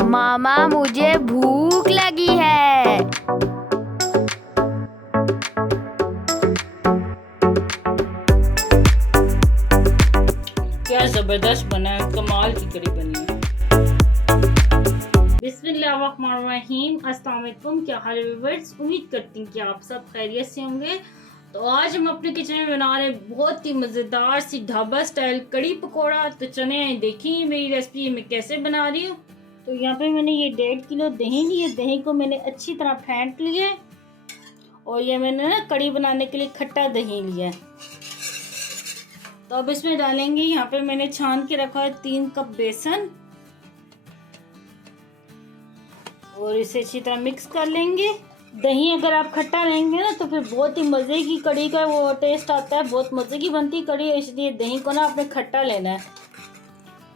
मामा मुझे भूख लगी है। क्या जबरदस्त बना है, कमाल की कड़ी बनी है। बिस्मिल्लाहिर्रहमानिर्रहीम, अस्सलाम वालेकुम। क्या हाल है व्यूअर्स, उम्मीद करती हूँ कि आप सब खैरियत से होंगे। तो आज हम अपने किचन में बना रहे हैं बहुत ही मज़ेदार सी ढाबा स्टाइल कड़ी पकौड़ा। तो चने देखिए मेरी रेसिपी मैं कैसे बना रही हूँ। तो यहाँ पे मैंने ये 1.5 किलो दही लिए। दही को मैंने अच्छी तरह फेंट लिया और ये मैंने ना कड़ी बनाने के लिए खट्टा दही लिया। तो अब इसमें डालेंगे, यहाँ पे मैंने छान के रखा है 3 कप बेसन और इसे अच्छी तरह मिक्स कर लेंगे। दही अगर आप खट्टा लेंगे ना तो फिर बहुत ही मज़े की कड़ी का वो टेस्ट आता है, बहुत मज़े की बनती कड़ी है। इसलिए दही को ना आपने खट्टा लेना है।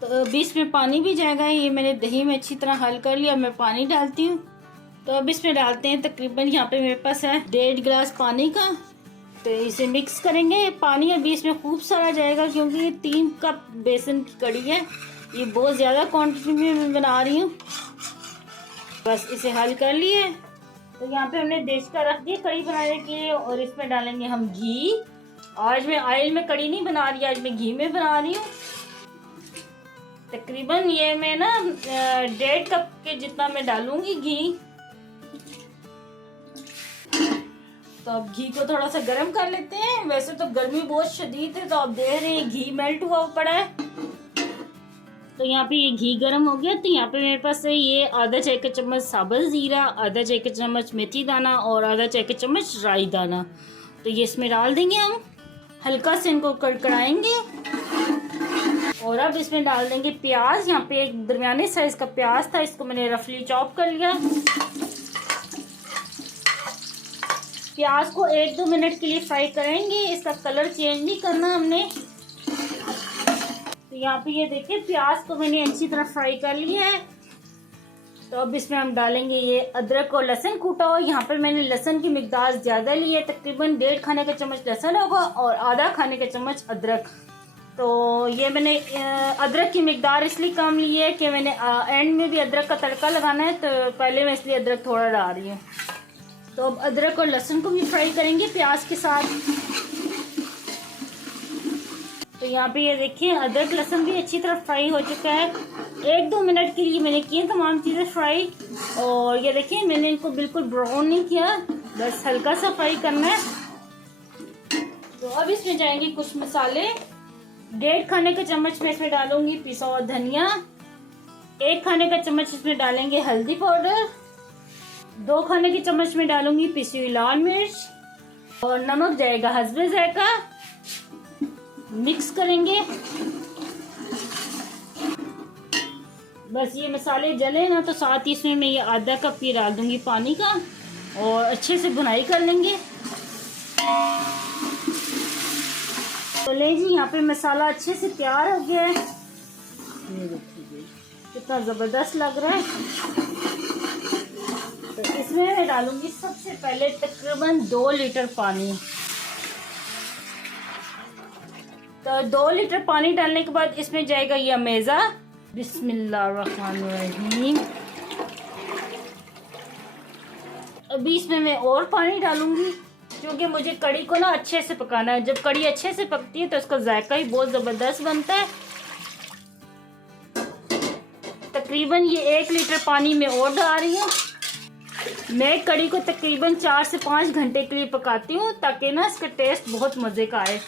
तो बीच में पानी भी जाएगा। ये मैंने दही में अच्छी तरह हल कर लिया। मैं पानी डालती हूँ। तो अब इसमें डालते हैं तकरीबन, यहाँ पे मेरे पास है 1.5 गिलास पानी का। तो इसे मिक्स करेंगे। पानी अब इसमें खूब सारा जाएगा क्योंकि ये 3 कप बेसन की कड़ी है। ये बहुत ज़्यादा क्वांटिटी में मैं बना रही हूँ। बस इसे हल कर लिए। तो यहाँ पे हमने देश का रख दिया कड़ी बनाने के लिए और इसमें डालेंगे हम घी। आज मैं ऑयल में कड़ी नहीं बना रही, आज मैं घी में बना रही हूँ। तकरीबन ये मैं ना 1.5 कप के जितना मैं डालूंगी घी। तो अब घी को थोड़ा सा गर्म कर लेते हैं। वैसे तो गर्मी बहुत शदीद है, तो आप देख रहे हैं घी मेल्ट हुआ पड़ा है। तो यहाँ पे ये घी गर्म हो गया। तो यहाँ पे मेरे पास है ये आधा चाय का चम्मच साबुत ज़ीरा, आधा चाय का चम्मच मेथी दाना और आधा चाय का चम्मच राई दाना। तो ये इसमें डाल देंगे हम। हल्का से इनको कड़कड़ाएंगे और अब इसमें डाल देंगे प्याज। यहाँ पे एक दरमियाने साइज का प्याज था, इसको मैंने रफली चॉप कर लिया। प्याज को 1-2 मिनट के लिए फ्राई करेंगे, इसका कलर चेंज नहीं करना हमने। तो यहाँ पे ये देखिए प्याज को मैंने अच्छी तरह फ्राई कर लिया है। तो अब इसमें हम डालेंगे ये अदरक और लहसुन कूटा हुआ। यहाँ पर मैंने लहसुन की मिकदार ज़्यादा ली है, तकरीबन 1.5 खाने का चम्मच लहसुन होगा और आधा खाने का चम्मच अदरक। तो ये मैंने अदरक की मिकदार इसलिए कम ली है कि मैंने एंड में भी अदरक का तड़का लगाना है, तो पहले मैं इसलिए अदरक थोड़ा डाल रही हूँ। तो अब अदरक और लहसुन को भी फ्राई करेंगे प्याज के साथ। तो यहाँ पे ये देखिए अदरक लहसुन भी अच्छी तरह फ्राई हो चुका है। 1-2 मिनट के लिए मैंने किए तमाम चीज़ें फ्राई। और ये देखिए मैंने इनको बिल्कुल ब्राउन नहीं किया, बस हल्का सा फ्राई करना है। तो अब इसमें जाएंगे कुछ मसाले। 1.5 खाने का चम्मच मैं इसमें डालूंगी पिसा हुआ धनिया। 1 खाने का चम्मच इसमें डालेंगे हल्दी पाउडर। 2 खाने के चम्मच में डालूंगी पिसी हुई लाल मिर्च और नमक जाएगा हस्बे जायका। मिक्स करेंगे। बस ये मसाले जले ना तो साथ ही इसमें मैं ये आधा कप ये डाल दूंगी पानी का और अच्छे से भुनाई कर लेंगे। तो ले जी, यहाँ पे मसाला अच्छे से तैयार हो गया है। ये देखिए कितना ज़बरदस्त लग रहा है। तो इसमें मैं डालूंगी सबसे पहले तकरीबन 2 लीटर पानी। तो 2 लीटर पानी डालने के बाद इसमें जाएगा यह मेज़ा। बिस्मिल्लाहिर्रहमानिर्रहीम। अभी इसमें मैं और पानी डालूंगी क्योंकि मुझे कड़ी को ना अच्छे से पकाना है। जब कड़ी अच्छे से पकती है तो इसका जायका ही बहुत ज़बरदस्त बनता है। तकरीबन ये 1 लीटर पानी में और डाल रही हूँ। मैं कड़ी को तकरीबन 4 से 5 घंटे के लिए पकाती हूँ ताकि ना इसका टेस्ट बहुत मज़े का आए।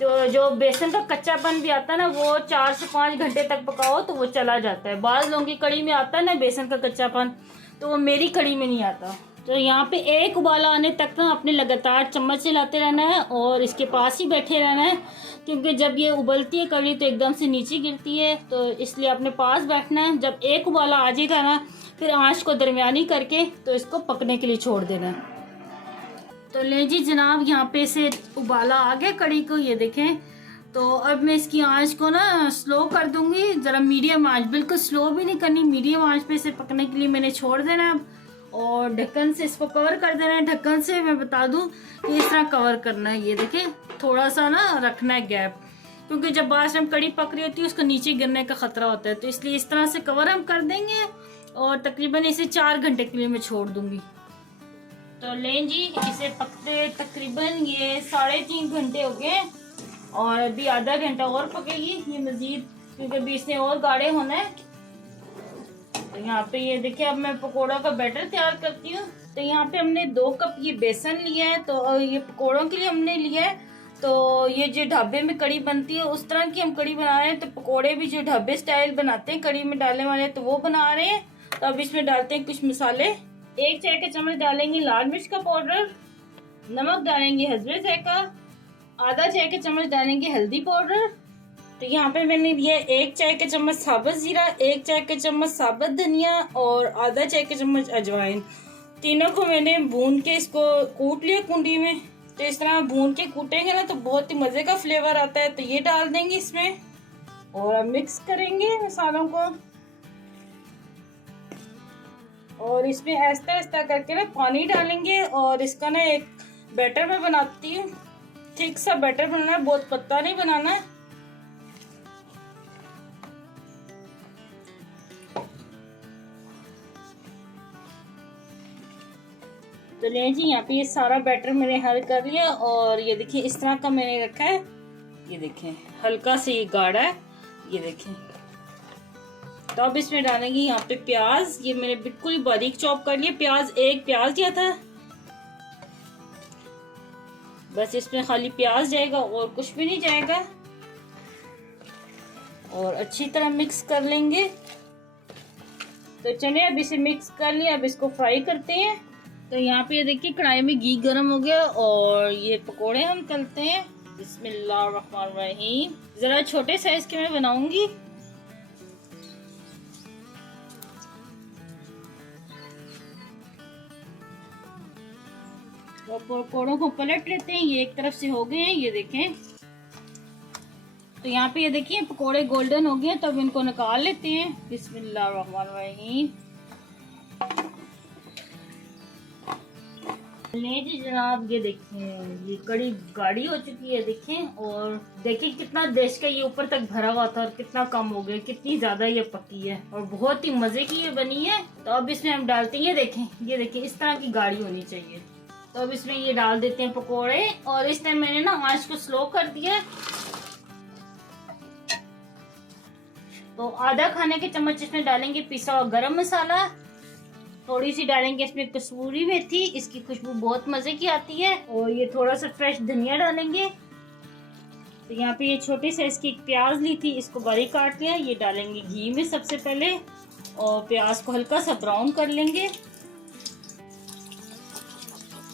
तो जो बेसन का कच्चापन भी आता है ना, वो 4 से 5 घंटे तक पकाओ तो वो चला जाता है। बाज़ लोगों की कड़ी में आता है ना बेसन का कच्चापन, तो वो मेरी कड़ी में नहीं आता। तो यहाँ पे एक उबाला आने तक ना आपने लगातार चम्मच चलाते रहना है और इसके पास ही बैठे रहना है क्योंकि जब ये उबलती है कड़ी तो एकदम से नीचे गिरती है। तो इसलिए अपने पास बैठना है। जब एक उबाला आ जाएगा ना फिर आंच को दरमियानी करके तो इसको पकने के लिए छोड़ देना है। तो ले जी जनाब, यहाँ पे से उबाला आ गया कड़ी को, ये देखें। तो अब मैं इसकी आंच को ना स्लो कर दूंगी, ज़रा मीडियम आंच, बिल्कुल स्लो भी नहीं करनी, मीडियम आंच पे इसे पकने के लिए मैंने छोड़ देना है। और ढक्कन से इसको कवर कर देना है। ढक्कन से मैं बता दूं कि इस तरह कवर करना है। ये देखें थोड़ा सा ना रखना है गैप, क्योंकि जब बाद में कड़ी पक रही होती है उसको नीचे गिरने का खतरा होता है। तो इसलिए इस तरह से कवर हम कर देंगे और तकरीबन इसे 4 घंटे के लिए मैं छोड़ दूंगी। तो लें जी, इसे पकते तकरीबन ये 3.5 घंटे हो गए और अभी आधा घंटा और पकेगी ये मजीद, क्योंकि अभी इसने और गाढ़े होना है। तो यहाँ पे ये देखिए अब मैं पकोड़ा का बैटर तैयार करती हूँ। तो यहाँ पे हमने 2 कप ये बेसन लिया है, तो ये पकोड़ों के लिए हमने लिया है। तो ये जो ढाबे में कड़ी बनती है उस तरह की हम कड़ी बना रहे हैं। तो पकोड़े भी जो ढाबे स्टाइल बनाते हैं कड़ी में डालने वाले, तो वो बना रहे हैं। तो अब इसमें डालते हैं कुछ मसाले। 1 चाय का चम्मच डालेंगे लाल मिर्च का पाउडर, नमक डालेंगे हस्बे जायका, आधा चाय का चम्मच डालेंगे हल्दी पाउडर। तो यहाँ पे मैंने लिया 1 चाय का चम्मच साबुत जीरा, 1 चाय का चम्मच साबुत धनिया और आधा चाय का चम्मच अजवाइन। तीनों को मैंने भून के इसको कूट लिया कुंडी में। तो इस तरह भून के कूटेंगे ना तो बहुत ही मजे का फ्लेवर आता है। तो ये डाल देंगे इसमें और अब मिक्स करेंगे मसालों को। और इसमें ऐसा ऐसा करके ना पानी डालेंगे और इसका ना एक बैटर मैं बनाती हूँ। ठीक सा बैटर बनाना है, बहुत पतला नहीं बनाना है। तो ले जी, यहाँ पे ये सारा बैटर मैंने हल कर लिया और ये देखिए इस तरह का मैंने रखा है। ये देखें हल्का से ये गाढ़ा है, ये देखें। तो अब इसमें डालेंगे यहाँ पे प्याज। ये मैंने बिल्कुल ही बारीक चॉप कर लिया प्याज। 1 प्याज दिया था, बस इसमें खाली प्याज जाएगा और कुछ भी नहीं जाएगा। और अच्छी तरह मिक्स कर लेंगे। तो चलिए अब इसे मिक्स कर लिया, अब इसको फ्राई करते हैं। तो यहाँ पे ये देखिए कढ़ाई में घी गरम हो गया और ये पकोड़े हम तलते हैं। बिस्मिल्लाहिर्रहमानिर्रहीम। जरा छोटे साइज के मैं बनाऊंगी। तो पकोड़ों को पलट लेते हैं, ये एक तरफ से हो गए हैं, ये देखें। तो यहाँ पे ये देखिए पकोड़े गोल्डन हो गए, तो अब इनको निकाल लेते हैं। बिस्मिल्लाहिर्रहमानिर्रहीम। ले जी जनाब, ये देखें ये कड़ी गाढ़ी हो चुकी है, देखें। और देखिए कितना देश का ये ऊपर तक भरा हुआ था और कितना कम हो गया, कितनी ज्यादा ये पकी है और बहुत ही मजे की ये बनी है। तो अब इसमें हम डालते हैं, ये देखें इस तरह की गाढ़ी होनी चाहिए। तो अब इसमें ये डाल देते हैं पकोड़े और इस टाइम मैंने ना आंच को स्लो कर दिया। तो आधा खाने के चम्मच इसमें डालेंगे पिसा हुआ गरम मसाला। थोड़ी सी डालेंगे इसमें कसूरी मेथी, इसकी खुशबू बहुत मजे की आती है। और ये थोड़ा सा फ्रेश धनिया डालेंगे। तो यहाँ पे ये छोटी साइज की प्याज ली थी, इसको बारीक काट लिया। ये डालेंगे घी में सबसे पहले और प्याज को हल्का सा ब्राउन कर लेंगे।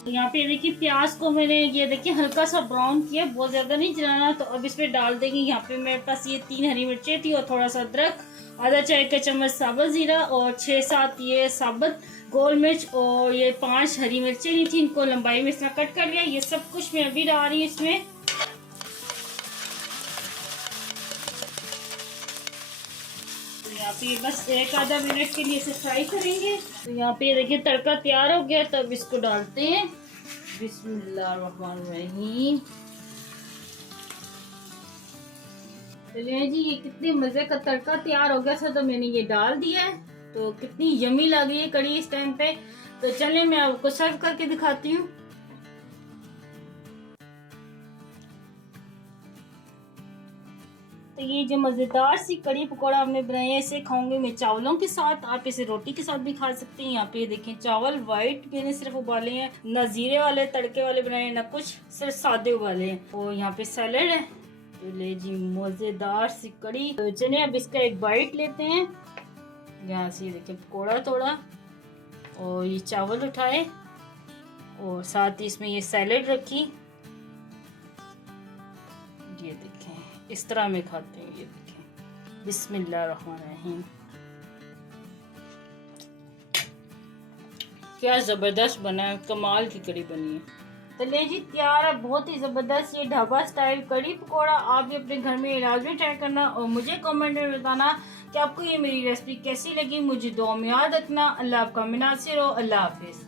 तो यहाँ पे देखिए प्याज को मैंने ये देखिए हल्का सा ब्राउन किया, बहुत ज्यादा नहीं जलाना। तो अब इसमें डाल देंगे, यहाँ पे मेरे पास ये 3 हरी मिर्चें थी और थोड़ा सा अदरक, आधा चाय का चम्मच साबुत जीरा और 6-7 ये साबुत गोल मिर्च और ये 5 हरी मिर्चें नहीं थी, इनको लंबाई में इस तरह कट कर लिया। ये सब कुछ मैं अभी डाल रही हूँ इसमें। तो यहाँ पे बस 1-आधा मिनट के लिए इसे फ्राई करेंगे। तो यहाँ पे देखिए तड़का तैयार हो गया, तो अब इसको डालते हैं। बिस्मिल्लाहिर्रहमानिर्रहीम। चलिए जी, ये कितने मजे का तड़का तैयार हो गया था, तो मैंने ये डाल दिया है। तो कितनी यमी लग रही है कड़ी इस टाइम पे। तो चलिए मैं आपको सर्व करके दिखाती हूँ। तो ये जो मजेदार सी कड़ी पकौड़ा हमने बनाए हैं, इसे खाऊंगी मैं चावलों के साथ। आप इसे रोटी के साथ भी खा सकते हैं। यहाँ पे देखें चावल वाइट मैंने सिर्फ उबाले हैं, ना जीरे वाले तड़के वाले बनाए ना कुछ, सिर्फ सादे उबाले हैं। और यहाँ पे सैलेड है। तो ले जी मजेदार सी कड़ी। तो चलिए अब इसका एक बाइट लेते हैं। यहाँ से देखिए पकौड़ा तोड़ा और ये चावल उठाए और साथ ही इसमें ये सैलेड रखी। ये देखें इस तरह में खाते हैं। ये देखें बिस्मिल्लाहिर्रहमानिर्रहीम। क्या जबरदस्त बना है, कमाल की कड़ी बनी है। तो ले जी तैयार है बहुत ही जबरदस्त ये ढाबा स्टाइल कड़ी पकौड़ा। आप भी अपने घर में लाजमी ट्राई करना और मुझे कमेंट में बताना कि आपको ये मेरी रेसिपी कैसी लगी। मुझे दुआ में याद रखना। अल्लाह आपका मिनासिर हो। अल्लाह हाफिज।